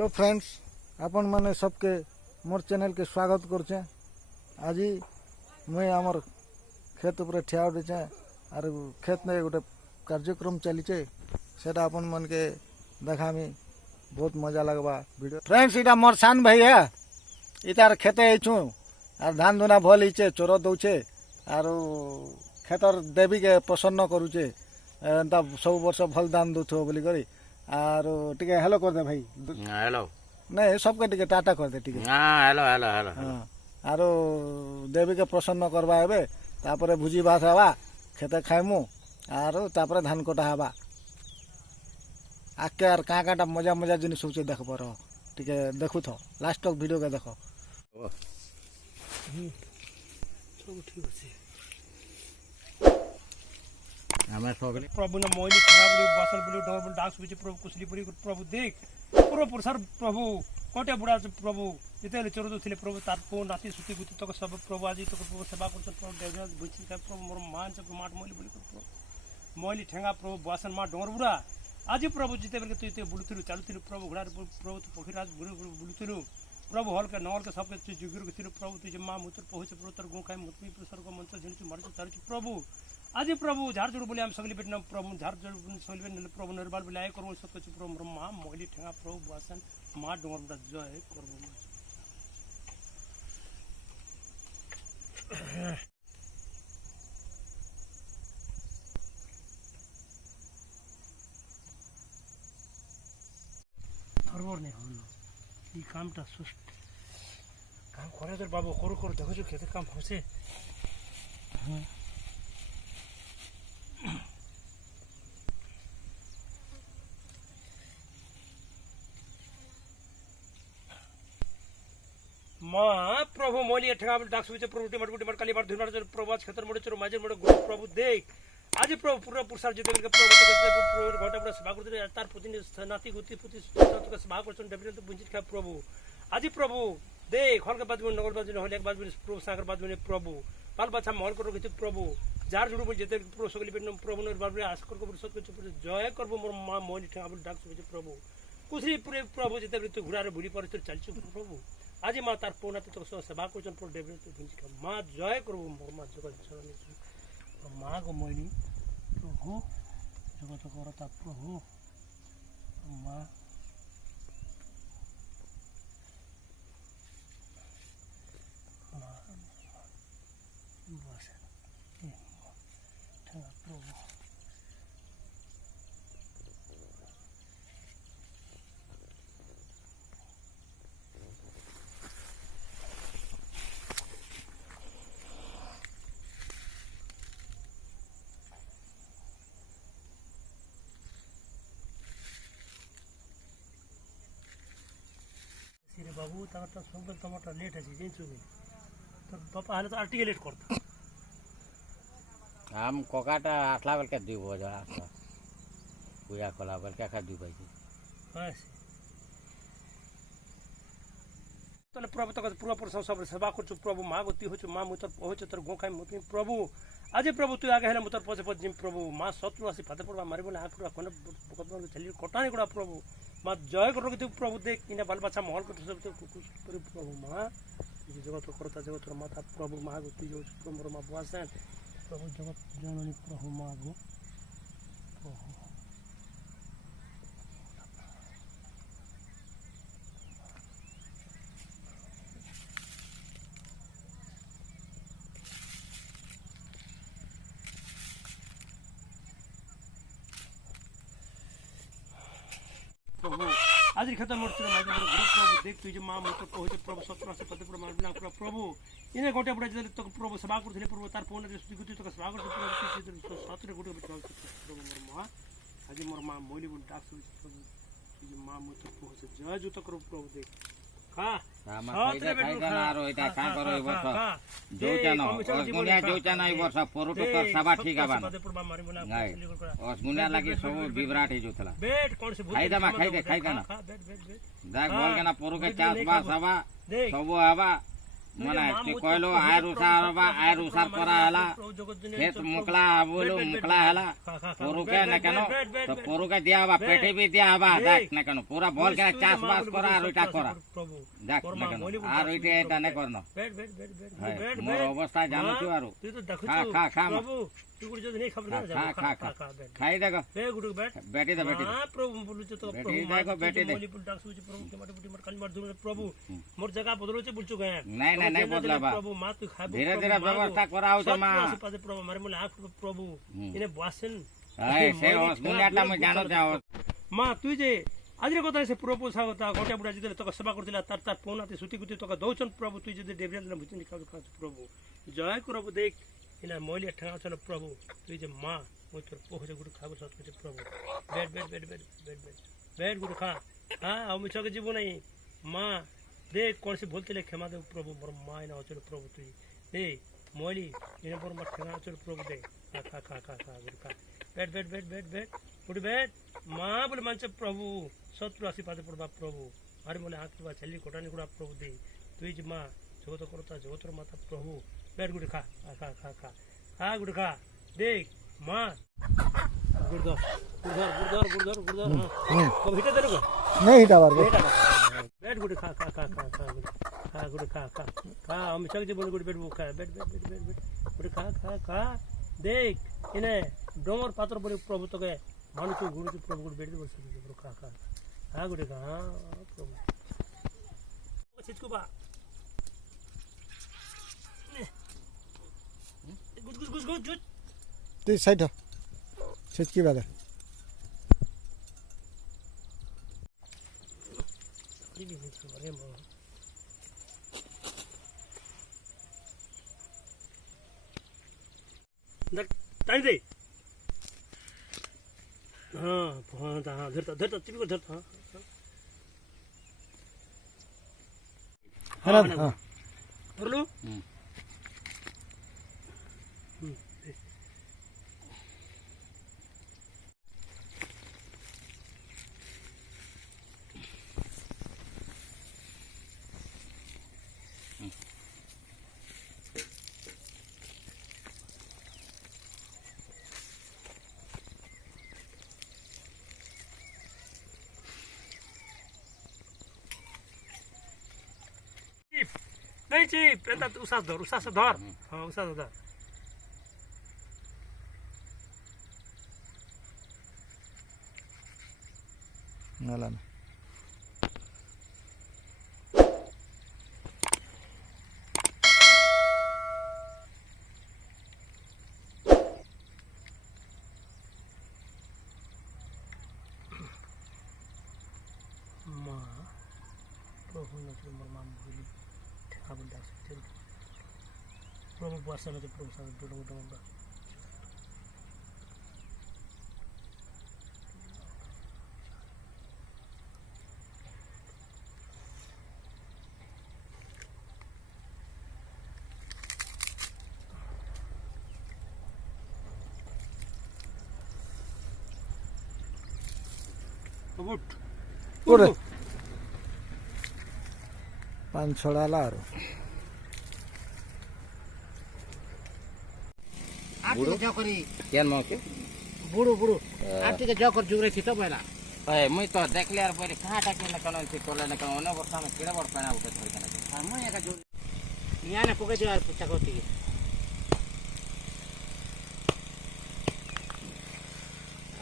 Hello friends, आपण माने सबके मोर चैनल के स्वागत करछे। आज मुई आमर खेत ऊपर ठिया उठे और खेत में गोटे कार्यक्रम चलीचे सेटा अपन मन के देखामी बहुत मजा लगवा वीडियो। फ्रेंड्स, इटा मोर सान भाई है, इतार खेते आइछु और धान धुना भल हिचे चोर दौचे और खेतर देवी के प्रसन्न करुचे एंता सब वर्ष भल दान दौथो बोली करी और टिके हेलो कर दे भाई। हेलो नहीं सबके टिके टाटा कर दे टिके। हाँ हेलो हेलो हेलो हाँ आरो देवी के प्रसन्न करवा हेबे तापरे भुजी भात हवा खेते खाइमु आरो तापरे धान कटा हवा आके आर का काटा मजा मजा जिनिस होचे देखबो रह टिके देखु थो लास्ट तक वीडियो के देखो। सब ठीक अछि हमें सगले प्रभु न मोइली खराब बली बसल बली डबल डांस बिच प्रभु कुसली पड़ी प्रभु देख पूरा पुरसर प्रभु कोटे बुढ़ा प्रभु जिते चोर थिले प्रभु तार को नाती सुती गुती तक सब प्रभु आज तक प्रभु सेवा करछन प्रभु देवराज बुझी का प्रभु मोर मान से माट मोइली बली प्रभु मोइली ठेंगा प्रभु बासन मा डोंगर बुढ़ा आज प्रभु जिते बेले तुते बुलुतिलु चालुतिलु प्रभु घोड़ा प्रभु तो पोखराज बुलुतिलु प्रभु हल के नवल के सब के जुगिर के तिलु प्रभु तुझे मां मुतर पहुंच प्रभु तर गुखाई मुतमी प्रसर को मंत्र जणि मारछ चालुछ प्रभु आज प्रभु झाड़ जोड़ बोले हम सगली बेट प्रभु झाड़ जोड़ सगली बेट प्रभु निर्बाल बोले आय करू सब कुछ प्रभु मां मोहली ठेंगा प्रभु बासन मां डोंगर बड़ा जय करबो फरवर नहीं हो ई कामटा सुस्त काम करे तर बाबू करू करू देखो जो खेते काम होसे मां प्रभु मोली ठेंगा डाक सुचे प्रभु टिमट काली बार धुनर प्रभु क्षेत्र मोड़े चरो माजे मोड़े गुरु प्रभु देख आज प्रभु पूरा पुरसार जिते के प्रभु प्रभु घोटा बड़ा सेवा करते तार पुतिन नाती गुती पुति तो सेवा करछन डेबिन तो बुंजित का प्रभु आज प्रभु देख हल के बाद में नगर बाद में हल एक बाद में प्रभु सागर बाद में प्रभु बाल बच्चा महल करो के प्रभु जार जुड़ू बोल जेते प्रभु सगली बेट प्रभु नर बाबरे आस कर को सब कुछ जय करबो मोर मां मोली ठेंगा डाक सुचे प्रभु कुसरी पूरे प्रभु जिते तो घुड़ा रे बुढ़ी पर चलछु प्रभु आज माँ तार पौना तो सेवा कर डेबिन तो बुंजित मां जय करबो मोर मां जगत जननी माँ को मोइनी प्रभु जगत करता प्रभु माँ प्रभु बाबू तमटा सब तमटा लेट है जेंचु तो बापा हाले तो आरटी लेट करता हम कोकाटा आठला बेल के दीब हो जा पूजा कला बेल के खा दीब हां तने प्रभु तक पूरा पुरुष सब सेवा कर प्रभु मां गति हो मां मुतर पहुंच तर गोखाई मुति प्रभु आज प्रभु तू आगे हेले मुतर पछे जिम प्रभु मां शत्रु आसी फाते पड़वा मारी बोले आखुरा कोन बकत चली कोटानी कोड़ा प्रभु मां जय करो कि प्रभु देख इने बाल बच्चा महल को सब तो प्रभु मां जगत करता जगत माता प्रभु मां गति जो प्रभु मां बुआसन प्रभु जगत जननी प्रभु मां गो प्रभु आज खेत मोड़ माइक गुरु प्रभु देख तुझे मां मुत पहुंच प्रभु सत्र से पति प्रभु इने गोटे बड़े जले तो प्रभु सेवा करथिले प्रभु तार फोन रे सुति गुति तो सेवा करथिले प्रभु सत्र गोटे प्रभु मोर मां आज मोर मां मोली बुन डाक प्रभु तुझे मां मुत पहुंच जय जुत करो प्रभु देख हां खाइदा ना रो एटा का करो ए वर्ष जोचाना गुनिया जोचाना ए वर्ष परोटो तर सभा ठीक आबा गुनिया लागि सब विवराट हे जोथला बेट कोन से खाइदा मा खाइदा ना बेट दाग बोल के ना परो के चास बास आबा सब आबा মানে তুই কইলো আয়ের উসার বা আয়ের উসার করা হেলা ক্ষেত মুকলা বলো মুকলা হেলা পরুকে না কেন তো পরুকে দিয়া হবা পেটে বি দিয়া হবা দেখ না কেন পুরা বল কে চাষবাস করা আর ওইটা করা প্রভু দেখ না কেন আর ওইটা এটা না করনো বেড বেড বেড বেড হ্যাঁ, বেড মোর অবস্থা জানো আর তুই তো দেখছ খা খা খা প্রভু তুই গুড় যদি নেই খবর না খা খা খা খাই দেখো বে গুড় বেড বেটি দে বেটি দে हां प्रभु बोलु छ तो बेटी प्रभु देखो, बेटी दे। मोली पुल डाक सुच प्रभु के माटे बुटी मर काली मार दूर प्रभु मोर जगह बदलो छ बुलचु गए नहीं नहीं नहीं बदला बा प्रभु मा तू खाबो धीरे धीरे व्यवस्था कराओ तो मा पादे प्रभु मारे मोले आख प्रभु इने बासन हाय से ओस मुनियाटा में जानो जाओ मा तू जे आजरे কথা সে প্রভু সাগতা গোটা বুড়া যদি তোকে সেবা করতিলা তার তার পৌনাতে সুতি গুতি তোকে দৌচন প্রভু তুই যদি ডেবরেল না ভুতিনি খাও খাও প্রভু জয় প্রভু দেখ ইনা মইলে ঠাঙা চল প্রভু তুই যে মা মই তোর পোহজে গুড় খাবো সব কিছু প্রভু bed bed bed bed bed bed bed গুড় খা হ্যাঁ আমি চকে জীব নাই মা দেখ কোন সে বলতিলে ক্ষমা দে প্রভু মোর মা না চল প্রভু তুই দে মইলি ইনা পর মা ঠাঙা চল প্রভু দে খা খা খা খা খা গুড় খা bed bed bed bed bed গুড় বেড মা বলে মানছে প্রভু শত্রু আসি পাতে পড়বা প্রভু আরে বলে আঁক তোমার ছেলে কোটানি গুড়া প্রভু দে তুই যে মা জগত করতা জগতর মাতা প্রভু বেড গুড় খা খা খা খা খা গুড় খা দেখ মা গুড়ধর গুড়ধর গুড়ধর গুড়ধর গুড়ধর হ্যাঁ কব হিটা দেন কো नहीं हिटा बार बेड गुड़ खा खा खा खा खा खा गुड़ खा खा खा हम चक जे बोल गुड़ बेड खा bed bed bed bed bed गुड़ खा खा खा देख इने डोंगर पात्र बोले प्रभु तो के मानु तू गुड़ प्रभु गुड़ बेड बोल सकते खा खा खा गुड़ खा प्रभु चिचको बा good good good good good ती साइड सेट की बात है ये भी नहीं अरे मो देख टाइम दे हाँ हाँ हाँ धरता धरता टीवी को धरता हाँ है ना हाँ कर लो नहीं चाहिए पेंटा उसास धर हाँ उसास धर नाला में माँ प्रभु ने फिर मरमान बोली ठेका बंदा से प्रभु वर्षा में प्रभु साथ डोडो डोडो उठ पूरे पांच छोड़ा लारो आटे जकरी केन मो के बुडो बुडो आटे जकर जुरे थी तो पहिला ए मुई तो देखले यार पहिले कहाटा के न कनो से तोले न कनो न वर्षा में केड़ा बड़ पैना उठे थोड़ी कना म एका जुरे यहाँ ने पुगे दिवार पुछा कोती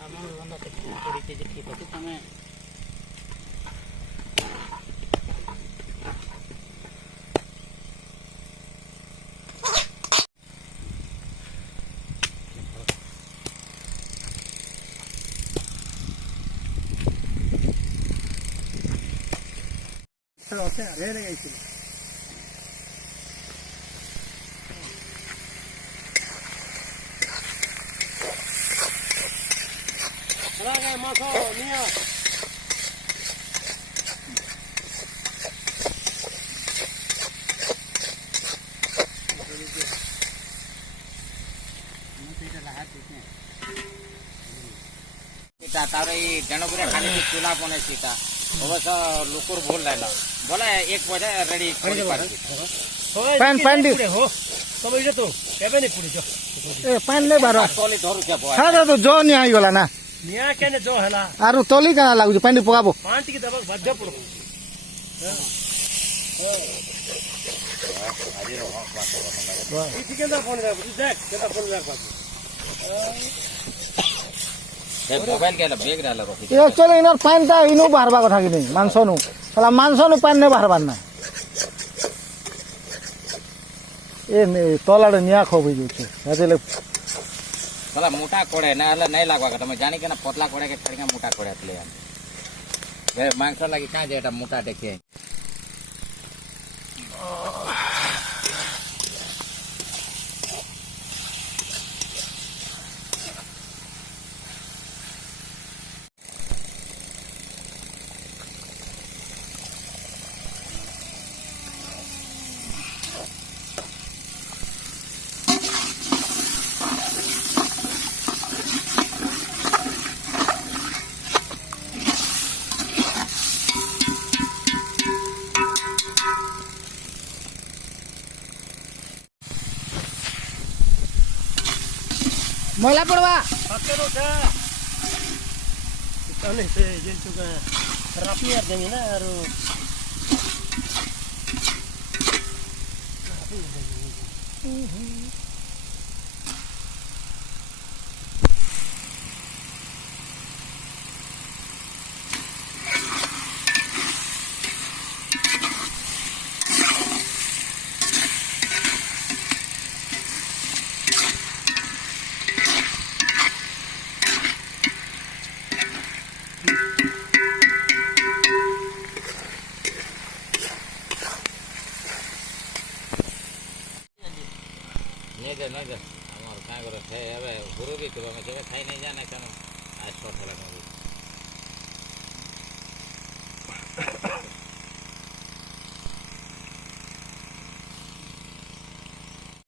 ଆମର ରନ୍ଧା କେତେ ପଡ଼ିଛି ଯେ ଠିକ୍ ଅଛି ତମେ ଅଛି ରେଡ୍ ହେଇଛି रागे माथो मिया এটা তারে এই টেনপুরে খালি চুলা বনে সেটা অবশ্য লোকর ভুল লাইলা বলে 1 বজে রেডি করে পারবি পান দি হো তবে এটা তো কেবে নি পুরি এ পান নে বার তলি ধরুছে সাদা তো জ নি আইগলা না নিয়া কেনে জো হেলা আর তলি কানা লাগুছে পানি পকাবো পান টিকে দবা বাধ্য পড়ো এই ঠিক আছে ফোন রাখ দেখ কেটা ফোন রাখ মোবাইল গেল বেগ রালা রকি একচুয়ালি ইনর পানটা ইনু বাহারবা কথা কি নেই মাংসনু সালা মাংসনু পান নে বাহারবার না এ তলাড়ে নিয়া খবই যাচ্ছে হেতেলে সালা মোটা করে না হলে নাই লাগবা তুমি জানি কেনা পতলা করে কে ছাড়িকা মোটা করে আসলে মাংস লাগি কাঁ যে এটা মোটা দেখে ময়লা পড়বা হাতের ওঠা তাহলে সে যে চুকা রাপি আর দেনি না আর नहीं दे আমার কাঁ করে খাই হবে ঘুরে দিতে হবে আমি খাই নাই জানে কেন আজ শর্ট হলে